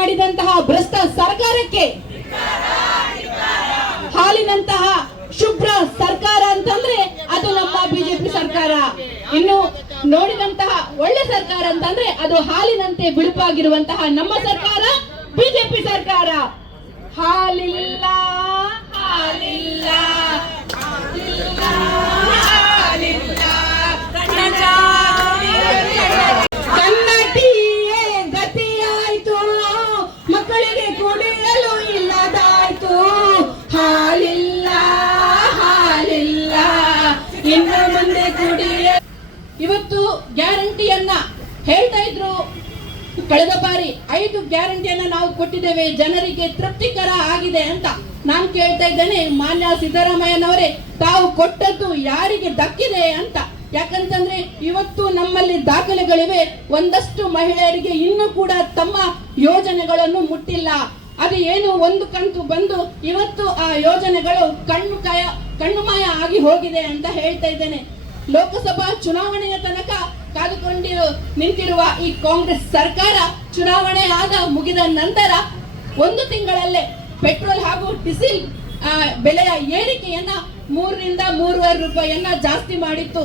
ಮಾಡಿದಂತಹ ಭ್ರಷ್ಟ ಸರ್ಕಾರಕ್ಕೆ ಹಾಲಿನಂತಹ ಶುಭ್ರ ಸರ್ಕಾರ ಅಂತಂದ್ರೆ ಅದು ನಮ್ಮ ಬಿಜೆಪಿ ಸರ್ಕಾರ. ಇನ್ನು ನೋಡಿದಂತಹ ಒಳ್ಳೆ ಸರ್ಕಾರ ಅಂತಂದ್ರೆ ಅದು ಹಾಲಿನಂತೆ ಬಿಳುಪಾಗಿರುವಂತಹ ನಮ್ಮ ಸರ್ಕಾರ, ಬಿಜೆಪಿ ಸರ್ಕಾರ. ಹಾಲಿಲ್ಲ ಹಾಲಿಲ್ಲ. ಕೂಡಿಯೇ ಇವತ್ತು ಗ್ಯಾರಂಟಿಯನ್ನ ಹೇಳ್ತಾ ಇದ್ರು. ಕಳೆದ ಬಾರಿ ಐದು ಗ್ಯಾರಂಟಿಯನ್ನ ನಾವು ಕೊಟ್ಟಿದ್ದೇವೆ. ಜನರಿಗೆ ತೃಪ್ತಿಕರ ಆಗಿದೆ ಅಂತ ನಾನು ಕೇಳ್ತಾ ಇದ್ದೇನೆ. ಮಾನ್ಯ ಸಿದ್ದರಾಮಯ್ಯನವರೇ, ತಾವು ಕೊಟ್ಟದ್ದು ಯಾರಿಗೆ ದಕ್ಕಿದೆ ಅಂತ. ಯಾಕಂತಂದ್ರೆ ಇವತ್ತು ನಮ್ಮಲ್ಲಿ ದಾಖಲೆಗಳಿವೆ. ಒಂದಷ್ಟು ಮಹಿಳೆಯರಿಗೆ ಇನ್ನೂ ಕೂಡ ತಮ್ಮ ಯೋಜನೆಗಳನ್ನು ಮುಟ್ಟಿಲ್ಲ. ಅದು ಏನು ಒಂದು ಕಂತು ಬಂದು ಇವತ್ತು ಆ ಯೋಜನೆಗಳು ಕಣ್ಣು ಕಾಯ ಕಣ್ಣುಮಾಯ ಆಗಿ ಹೋಗಿದೆ ಅಂತ ಹೇಳ್ತಾ ಇದ್ದೇನೆ. ಲೋಕಸಭಾ ಚುನಾವಣೆಯ ತನಕ ಕಾದುಕೊಂಡಿರು ನಿಂತಿರುವ ಈ ಕಾಂಗ್ರೆಸ್ ಸರ್ಕಾರ ಚುನಾವಣೆ ಆದ ಮುಗಿದ ನಂತರ ಒಂದು ತಿಂಗಳಲ್ಲೇ ಪೆಟ್ರೋಲ್ ಹಾಗೂ ಡೀಸೆಲ್ ಬೆಲೆಯ ಏರಿಕೆಯನ್ನ ಮೂರರಿಂದ ಮೂರುವರೆ ರೂಪಾಯಿಯನ್ನ ಜಾಸ್ತಿ ಮಾಡಿತ್ತು.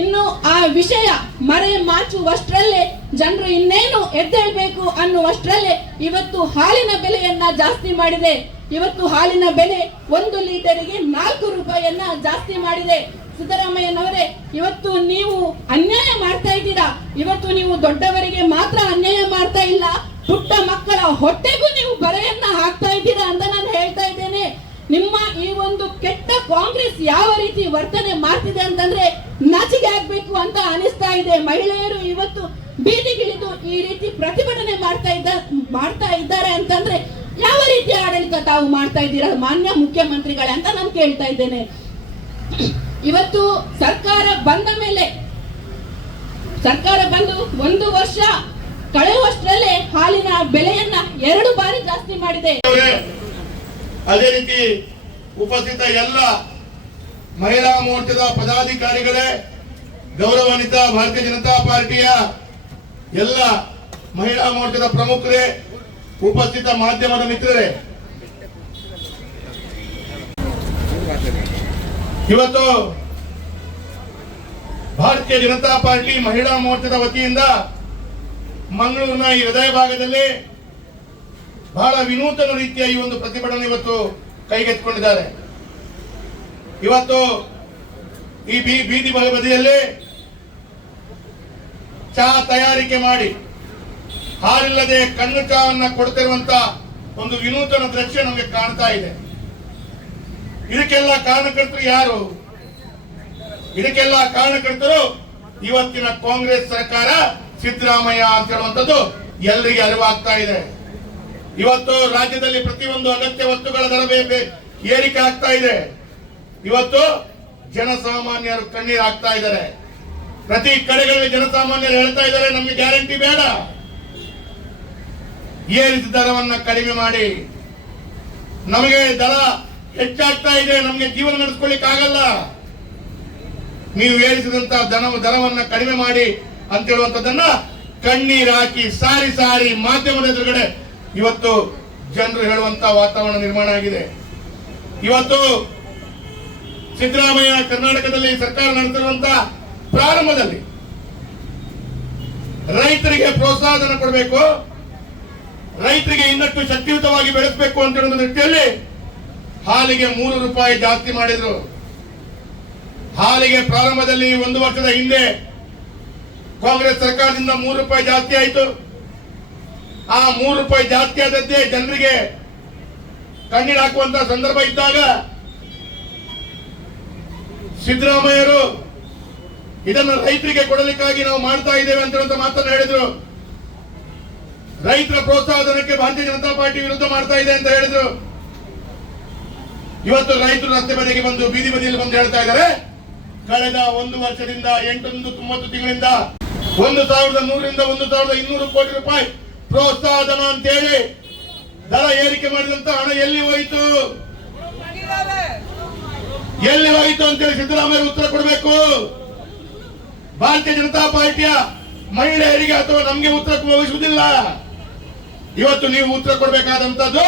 ಇನ್ನು ಆ ವಿಷಯ ಮರೆ ಮಾಚುವಷ್ಟರಲ್ಲೇ ಜನರು ಇನ್ನೇನು ಎದ್ದೇಳ್ಬೇಕು ಅನ್ನುವಷ್ಟರಲ್ಲೇ ಇವತ್ತು ಹಾಲಿನ ಬೆಲೆಯನ್ನ ಜಾಸ್ತಿ ಮಾಡಿದೆ. ಇವತ್ತು ಹಾಲಿನ ಬೆಲೆ ಒಂದು ಲೀಟರಿಗೆ ನಾಲ್ಕು ರೂಪಾಯಿಯನ್ನ ಜಾಸ್ತಿ ಮಾಡಿದೆ. ಸಿದ್ದರಾಮಯ್ಯನವರೇ, ಇವತ್ತು ನೀವು ಅನ್ಯಾಯ ಮಾಡ್ತಾ ಇದ್ದೀರಾ? ಇವತ್ತು ನೀವು ದೊಡ್ಡವರಿಗೆ ಮಾತ್ರ ಅನ್ಯಾಯ ಮಾಡ್ತಾ ಇಲ್ಲ, ಪುಟ್ಟ ಮಕ್ಕಳ ಹೊಟ್ಟೆಗೂ ನೀವು ಬರೆಯನ್ನ ಹಾಕ್ತಾ ಇದ್ದೀರಾ ಅಂತ ನಾನು ಹೇಳ್ತಾ ಇದ್ದೇನೆ. ನಿಮ್ಮ ಈ ಒಂದು ಕೆಟ್ಟ ಕಾಂಗ್ರೆಸ್ ಯಾವ ರೀತಿ ವರ್ತನೆ ಮಾಡ್ತಿದೆ ಅಂತಂದ್ರೆ ನಾಚಿಕೆ ಆಗ್ಬೇಕು ಅಂತ ಅನಿಸ್ತಾ ಇದೆ. ಮಹಿಳೆಯರು ಇವತ್ತು ಬೀದಿಗಿಳಿದು ಈ ರೀತಿ ಪ್ರತಿಭಟನೆ ಮಾಡ್ತಾ ಇದ್ದ, ಮಾಡ್ತಾ ಇದ್ದಾರೆ ಅಂತಂದ್ರೆ ಯಾವ ರೀತಿ ಆಡಳಿತ ತಾವು ಮಾಡ್ತಾ ಇದ್ದೀರಾ ಮಾನ್ಯ ಮುಖ್ಯಮಂತ್ರಿಗಳೇ ಅಂತ ನಾನು ಕೇಳ್ತಾ ಇದ್ದೇನೆ. ಇವತ್ತು ಸರ್ಕಾರ ಬಂದ ಮೇಲೆ, ಸರ್ಕಾರ ಬಂದು ಒಂದು ವರ್ಷ ಕಳೆಯುವಷ್ಟರಲ್ಲೇ ಹಾಲಿನ ಬೆಲೆಯನ್ನ ಎರಡು ಬಾರಿ ಜಾಸ್ತಿ ಮಾಡಿದೆ. ಅದೇ ರೀತಿ ಉಪಸ್ಥಿತ ಎಲ್ಲ ಮಹಿಳಾ ಮೋರ್ಚಾದ ಪದಾಧಿಕಾರಿಗಳೇ, ಗೌರವಾನ್ವಿತ ಭಾರತೀಯ ಜನತಾ ಪಾರ್ಟಿಯ ಎಲ್ಲ ಮಹಿಳಾ ಮೋರ್ಚಾದ ಪ್ರಮುಖರೇ, ಉಪಸ್ಥಿತ ಮಾಧ್ಯಮದ ಮಿತ್ರರೇ. ಇವತ್ತು ಭಾರತೀಯ ಜನತಾ ಪಾರ್ಟಿ ಮಹಿಳಾ ಮೋರ್ಚಾದ ವತಿಯಿಂದ ಮಂಗಳೂರಿನ ಈ ಹೃದಯ ಭಾಗದಲ್ಲಿ ಬಹಳ ವಿನೂತನ ರೀತಿಯ ಈ ಒಂದು ಪ್ರತಿಭಟನೆ ಇವತ್ತು ಕೈಗೆತ್ತಿಕೊಂಡಿದ್ದಾರೆ. ಇವತ್ತು ಈ ಬೀದಿ ಬದಿಯಲ್ಲಿ ಚಹಾ ತಯಾರಿಕೆ ಮಾಡಿ ಹಾಲಿಲ್ಲದೆ ಕಣ್ಣು ಚಹಾವನ್ನ ಕೊಡ್ತಿರುವಂತ ಒಂದು ವಿನೂತನ ದೃಶ್ಯ ನಮಗೆ ಕಾಣ್ತಾ ಇದೆ. ಇದಕ್ಕೆಲ್ಲ ಕಾರಣಕರ್ತರು ಯಾರು? ಇದಕ್ಕೆಲ್ಲ ಕಾರಣಕರ್ತರು ಇವತ್ತಿನ ಕಾಂಗ್ರೆಸ್ ಸರ್ಕಾರ ಸಿದ್ದರಾಮಯ್ಯ ಅಂತ ಹೇಳುವಂತದ್ದು ಎಲ್ಲರಿಗೆ ಅರಿವಾಗ್ತಾ ಇದೆ. ಇವತ್ತು ರಾಜ್ಯದಲ್ಲಿ ಪ್ರತಿಯೊಂದು ಅಗತ್ಯ ವಸ್ತುಗಳ ದರ ಏರಿಕೆ ಆಗ್ತಾ ಇದೆ. ಇವತ್ತು ಜನಸಾಮಾನ್ಯರು ಕಣ್ಣೀರು ಆಗ್ತಾ ಇದ್ದಾರೆ. ಪ್ರತಿ ಕಡೆಗಳಲ್ಲಿ ಜನಸಾಮಾನ್ಯರು ಹೇಳ್ತಾ ಇದ್ದಾರೆ, ನಮಗೆ ಗ್ಯಾರಂಟಿ ಬೇಡ. ಏರಿದ ದರವನ್ನ ಕಡಿಮೆ ಮಾಡಿ. ನಮಗೆ ದರ ಹೆಚ್ಚಾಗ್ತಾ ಇದೆ, ನಮಗೆ ಜೀವನ ನಡೆಸ್ಕೊಳ್ಳಿಕ್ ಆಗಲ್ಲ. ನೀವು ಏರಿಸಿದಂತ ದನ ದರವನ್ನ ಕಡಿಮೆ ಮಾಡಿ ಅಂತ ಹೇಳುವಂತದನ್ನ ಕಣ್ಣೀರ್ ಹಾಕಿ, ಸಾರಿ ಸಾರಿ ಮಾಧ್ಯಮದ ಎದುರುಗಡೆ ಇವತ್ತು ಜನರು ಹೇಳುವಂತ ವಾತಾವರಣ ನಿರ್ಮಾಣ ಆಗಿದೆ. ಇವತ್ತು ಸಿದ್ದರಾಮಯ್ಯ ಕರ್ನಾಟಕದಲ್ಲಿ ಸರ್ಕಾರ ನಡೆಸಿರುವಂತ ಪ್ರಾರಂಭದಲ್ಲಿ ರೈತರಿಗೆ ಪ್ರೋತ್ಸಾಹನ ಕೊಡಬೇಕು, ರೈತರಿಗೆ ಇನ್ನಷ್ಟು ಶಕ್ತಿಯುತವಾಗಿ ಬೆಳೆಸಬೇಕು ಅಂತ ಹೇಳುವ ದೃಷ್ಟಿಯಲ್ಲಿ ಹಾಲಿಗೆ ಮೂರು ರೂಪಾಯಿ ಜಾಸ್ತಿ ಮಾಡಿದ್ರು. ಹಾಲಿಗೆ ಪ್ರಾರಂಭದಲ್ಲಿ ಒಂದು ವರ್ಷದ ಹಿಂದೆ ಕಾಂಗ್ರೆಸ್ ಸರ್ಕಾರದಿಂದ ಮೂರು ರೂಪಾಯಿ ಜಾಸ್ತಿ ಆಯಿತು. ಆ ಮೂರು ರೂಪಾಯಿ ಜಾಸ್ತಿ ಆದದ್ದೇ ಜನರಿಗೆ ಕಣ್ಣೀರು ಹಾಕುವಂತ ಸಂದರ್ಭ ಇದ್ದಾಗ ಸಿದ್ದರಾಮಯ್ಯರು ಇದನ್ನು ರೈತರಿಗೆ ಕೊಡಲಿಕ್ಕಾಗಿ ನಾವು ಮಾಡ್ತಾ ಇದ್ದೇವೆ ಅಂತ ಮಾತನ್ನು ಹೇಳಿದ್ರು. ರೈತರ ಪ್ರೋತ್ಸಾಹಧನಕ್ಕೆ ಭಾರತೀಯ ಜನತಾ ಪಾರ್ಟಿ ವಿರುದ್ಧ ಮಾಡ್ತಾ ಇದೆ ಅಂತ ಹೇಳಿದ್ರು. ಇವತ್ತು ರೈತರು ರಸ್ತೆ ಬದಿಗೆ ಬಂದು, ಬೀದಿ ಬದಿಯಲ್ಲಿ ಬಂದು ಹೇಳ್ತಾ ಇದ್ದಾರೆ. ಕಳೆದ ಒಂದು ವರ್ಷದಿಂದ ಎಂಟೊಂದು ತೊಂಬತ್ತು ತಿಂಗಳಿಂದ ಒಂದು ಸಾವಿರದ ನೂರರಿಂದ ಒಂದು ಸಾವಿರದ ಇನ್ನೂರು ಕೋಟಿ ರೂಪಾಯಿ ಪ್ರೋತ್ಸಾಹ ಪ್ರೋತ್ಸಾಹಧನ ಅಂತೇಳಿ ದರ ಏರಿಕೆ ಮಾಡಿದಂತ ಹಣ ಎಲ್ಲಿ ಹೋಯಿತು? ಎಲ್ಲಿ ಹೋಯಿತು ಅಂತೇಳಿ ಸಿದ್ದರಾಮಯ್ಯ ಉತ್ತರ ಕೊಡಬೇಕು. ಭಾರತೀಯ ಜನತಾ ಪಾರ್ಟಿಯ ಮಹಿಳೆಯರಿಗೆ ಅಥವಾ ನಮಗೆ ಉತ್ತರ ವಹಿಸುವುದಿಲ್ಲ ಇವತ್ತು ನೀವು ಉತ್ತರ ಕೊಡಬೇಕಾದಂತದ್ದು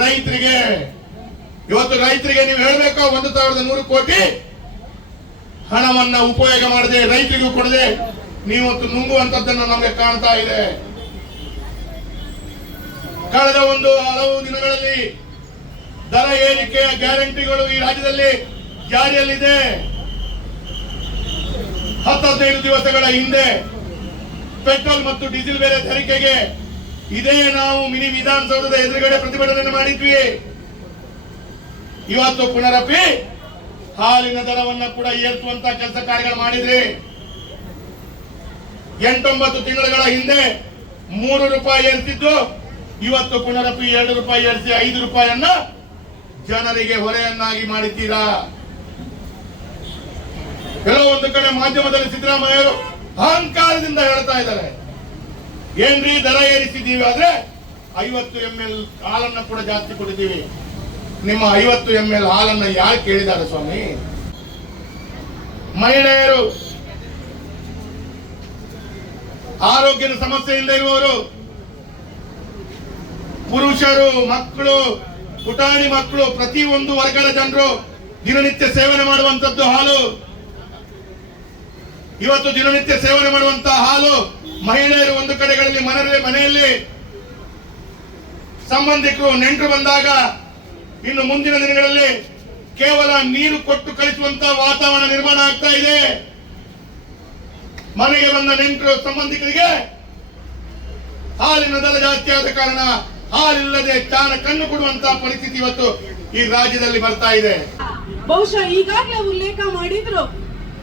ರೈತರಿಗೆ. ಇವತ್ತು ರೈತರಿಗೆ ನೀವು ಹೇಳಬೇಕು, ಒಂದು ಸಾವಿರದ ನೂರು ಕೋಟಿ ಹಣವನ್ನ ಉಪಯೋಗ ಮಾಡದೆ ರೈತರಿಗೂ ಕೊಡದೆ ನೀವತ್ತು ನುಂಗುವಂತದ್ದನ್ನು ನಮಗೆ ಕಾಣ್ತಾ ಇದೆ. ಕಳೆದ ಒಂದು ಹಲವು ದಿನಗಳಲ್ಲಿ ದರ ಏರಿಕೆಯ ಗ್ಯಾರಂಟಿಗಳು ಈ ರಾಜ್ಯದಲ್ಲಿ ಜಾರಿಯಲ್ಲಿದೆ. ಹತ್ತೈದು ಹದಿನೈದು ದಿವಸಗಳ ಹಿಂದೆ ಪೆಟ್ರೋಲ್ ಮತ್ತು ಡೀಸೆಲ್ ಬೆಲೆ ತರಿಕೆಗೆ ಇದೇ ನಾವು ಮಿನಿ ವಿಧಾನಸೌಧದ ಎದುರುಗಡೆ ಪ್ರತಿಭಟನೆ ಮಾಡಿದ್ವಿ. ಇವತ್ತು ಪುನರಪಿ ಹಾಲಿನ ದರವನ್ನು ಕೂಡ ಏರಿಸುವಂತ ಕೆಲಸ ಕಾರ್ಯಗಳು ಮಾಡಿದ್ರಿ. ಎಂಟೊಂಬತ್ತು ತಿಂಗಳುಗಳ ಹಿಂದೆ ಮೂರು ರೂಪಾಯಿ ಏರಿಸಿದ್ದು, ಇವತ್ತು ಪುನರಪಿ ಎರಡು ರೂಪಾಯಿ ಏರಿಸಿ ಐದು ರೂಪಾಯಿಯನ್ನ ಜನರಿಗೆ ಹೊರೆಯನ್ನಾಗಿ ಮಾಡಿದ್ದೀರಾ? ಕೆಲವೊಂದು ಒಂದು ಕಡೆ ಮಾಧ್ಯಮದಲ್ಲಿ ಸಿದ್ದರಾಮಯ್ಯರು ಅಹಂಕಾರದಿಂದ ಹೇಳ್ತಾ ಇದ್ದಾರೆ. ಏನ್ರಿ ದರ ಏರಿಸಿದ್ದೀವಿ ಆದ್ರೆ ಐವತ್ತು ಎಂ ಎಲ್ ಕೂಡ ಜಾಸ್ತಿ ಕೊಟ್ಟಿದ್ದೀವಿ. ನಿಮ್ಮ ಐವತ್ತು ಎಂ ಎಲ್ ಹಾಲನ್ನು ಯಾರು ಕೇಳಿದ್ದಾರೆ ಸ್ವಾಮಿ? ಮಹಿಳೆಯರು, ಆರೋಗ್ಯದ ಸಮಸ್ಯೆಯಿಂದ ಇರುವವರು, ಪುರುಷರು, ಮಕ್ಕಳು, ಪುಟಾಣಿ ಮಕ್ಕಳು, ಪ್ರತಿ ಒಂದು ವರ್ಗದ ಜನರು ದಿನನಿತ್ಯ ಸೇವನೆ ಮಾಡುವಂತದ್ದು ಹಾಲು. ಇವತ್ತು ದಿನನಿತ್ಯ ಸೇವನೆ ಮಾಡುವಂತಹ ಹಾಲು ಮಹಿಳೆಯರು ಒಂದು ಕಡೆಗಳಲ್ಲಿ ಮನೆಯಲ್ಲಿ ಮನೆಯಲ್ಲಿ ಸಂಬಂಧಿಕರು ನೆಂಟರು ಬಂದಾಗ ಇನ್ನು ಮುಂದಿನ ದಿನಗಳಲ್ಲಿ ಕೇವಲ ನೀರು ಕೊಟ್ಟು ಕಳಿಸುವಂತಹ ವಾತಾವರಣ ನಿರ್ಮಾಣ ಆಗ್ತಾ ಇದೆ. ಮನೆಗೆ ಬಂದ ನೆಂಟರು, ಸಂಬಂಧಿಕರಿಗೆ ಹಾಲಿನ ದರ ಜಾಸ್ತಿ ಆದ ಕಾರಣ ಹಾಲಿಲ್ಲದೆ ಚಾನ ಕಣ್ಣು ಕೊಡುವಂತಹ ಪರಿಸ್ಥಿತಿ ಇವತ್ತು ಈ ರಾಜ್ಯದಲ್ಲಿ ಬರ್ತಾ ಇದೆ. ಬಹುಶಃ ಈಗಾಗಲೇ ಉಲ್ಲೇಖ ಮಾಡಿದ್ರು.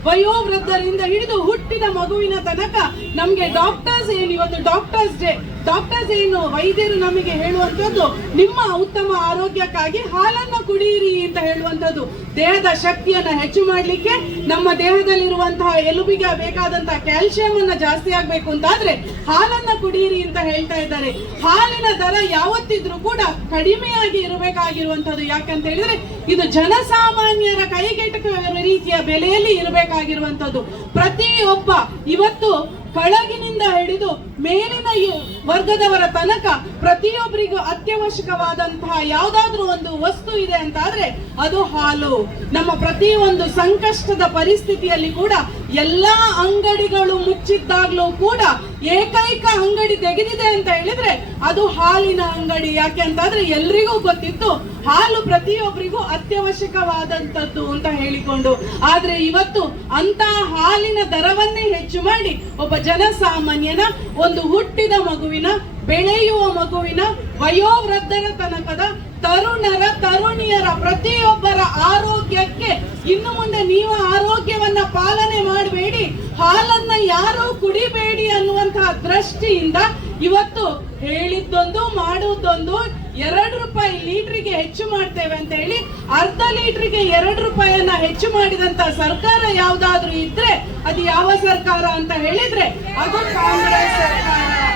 ವಯೋವೃದ್ಧರಿಂದ ಹಿಡಿದು ಹುಟ್ಟಿದ ಮಗುವಿನ ತನಕ ನಮ್ಗೆ ಡಾಕ್ಟರ್ಸ್ ಏನು ಇವತ್ತು ಡಾಕ್ಟರ್ಸ್ ಡೇ ಡಾಕ್ಟರ್ಸ್ ಏನು ವೈದ್ಯರು ನಮಗೆ ಹೇಳುವಂತದ್ದು ನಿಮ್ಮ ಉತ್ತಮ ಆರೋಗ್ಯಕ್ಕಾಗಿ ಹಾಲನ್ನು ಕುಡಿಯಿರಿ ಅಂತ ಹೇಳುವಂತದ್ದು ದೇಹದ ಶಕ್ತಿಯನ್ನು ಹೆಚ್ಚು ಮಾಡಲಿಕ್ಕೆ ನಮ್ಮ ದೇಹದಲ್ಲಿರುವಂತಹ ಎಲುಬಿಗೆ ಬೇಕಾದಂತಹ ಕ್ಯಾಲ್ಸಿಯಂ ಅನ್ನ ಜಾಸ್ತಿ ಆಗಬೇಕು ಅಂತಾದ್ರೆ ಹಾಲನ್ನ ಕುಡಿಯಿರಿ ಅಂತ ಹೇಳ್ತಾ ಇದ್ದಾರೆ. ಹಾಲಿನ ದರ ಯಾವತ್ತಿದ್ರೂ ಕೂಡ ಕಡಿಮೆಯಾಗಿ ಇರಬೇಕಾಗಿರುವಂತದ್ದು ಯಾಕಂತ ಹೇಳಿದ್ರೆ, ಇದು ಜನಸಾಮಾನ್ಯರ ಕೈಗೆಟಕುವ ರೀತಿಯ ಬೆಲೆಯಲ್ಲಿ ಇರಬೇಕಾಗಿರುವಂತದ್ದು ಪ್ರತಿಯೊಬ್ಬ ಇವತ್ತು ಕಳಗಿನಿಂದ ಹಿಡಿದು ಮೇಲಿನ ವರ್ಗದವರ ತನಕ ಪ್ರತಿಯೊಬ್ಬರಿಗೂ ಅತ್ಯವಶ್ಯಕವಾದಂತಹ ಯಾವ್ದಾದ್ರೂ ಒಂದು ವಸ್ತು ಇದೆ ಅಂತಾದ್ರೆ ಅದು ಹಾಲು. ನಮ್ಮ ಪ್ರತಿಯೊಂದು ಸಂಕಷ್ಟದ ಪರಿಸ್ಥಿತಿಯಲ್ಲಿ ಕೂಡ ಎಲ್ಲಾ ಅಂಗಡಿಗಳು ಮುಚ್ಚಿದ್ದಾಗ್ಲೂ ಕೂಡ ಏಕೈಕ ಅಂಗಡಿ ತೆಗೆದಿದೆ ಅಂತ ಹೇಳಿದ್ರೆ ಅದು ಹಾಲಿನ ಅಂಗಡಿ. ಯಾಕೆ ಅಂತಂದ್ರೆ ಎಲ್ರಿಗೂ ಗೊತ್ತಿತ್ತು, ಹಾಲು ಪ್ರತಿಯೊಬ್ಬರಿಗೂ ಅತ್ಯವಶ್ಯಕವಾದಂತದ್ದು ಅಂತ ಹೇಳಿಕೊಂಡು. ಆದ್ರೆ ಇವತ್ತು ಅಂತ ಹಾಲಿನ ದರವನ್ನೇ ಹೆಚ್ಚು ಮಾಡಿ ಒಬ್ಬ ಜನಸಾಮಾನ್ಯನ ಒಂದು ಹುಟ್ಟಿದ ಮಗುವಿನ, ಬೆಳೆಯುವ ಮಗುವಿನ, ವಯೋವೃದ್ಧರ ತನಕದ ತರುಣರ, ತರುಣಿಯರ ಪ್ರತಿಯೊಬ್ಬರ ಆರೋಗ್ಯಕ್ಕೆ ಇನ್ನು ಮುಂದೆ ನೀವು ಆರೋಗ್ಯವನ್ನ ಪಾಲನೆ ಮಾಡಬೇಡಿ. ಹಾಲನ್ನ ಯಾರು ಕುಡಿಬೇಡಿ ಅನ್ನುವಂತಹ ದೃಷ್ಟಿಯಿಂದ ಇವತ್ತು ಹೇಳಿದ್ದೊಂದು ಮಾಡುವುದೊಂದು ಎರಡು ರೂಪಾಯಿ ಲೀಟ್ರಿಗೆ ಹೆಚ್ಚು ಮಾಡ್ತೇವೆ ಅಂತ ಹೇಳಿ ಅರ್ಧ ಲೀಟ್ರಿಗೆ ಎರಡು ರೂಪಾಯಿಯನ್ನ ಹೆಚ್ಚು ಮಾಡಿದಂತ ಸರ್ಕಾರ ಯಾವ್ದಾದ್ರು ಇದ್ರೆ ಅದು ಯಾವ ಸರ್ಕಾರ ಅಂತ ಹೇಳಿದ್ರೆ ಅದು ಕಾಂಗ್ರೆಸ್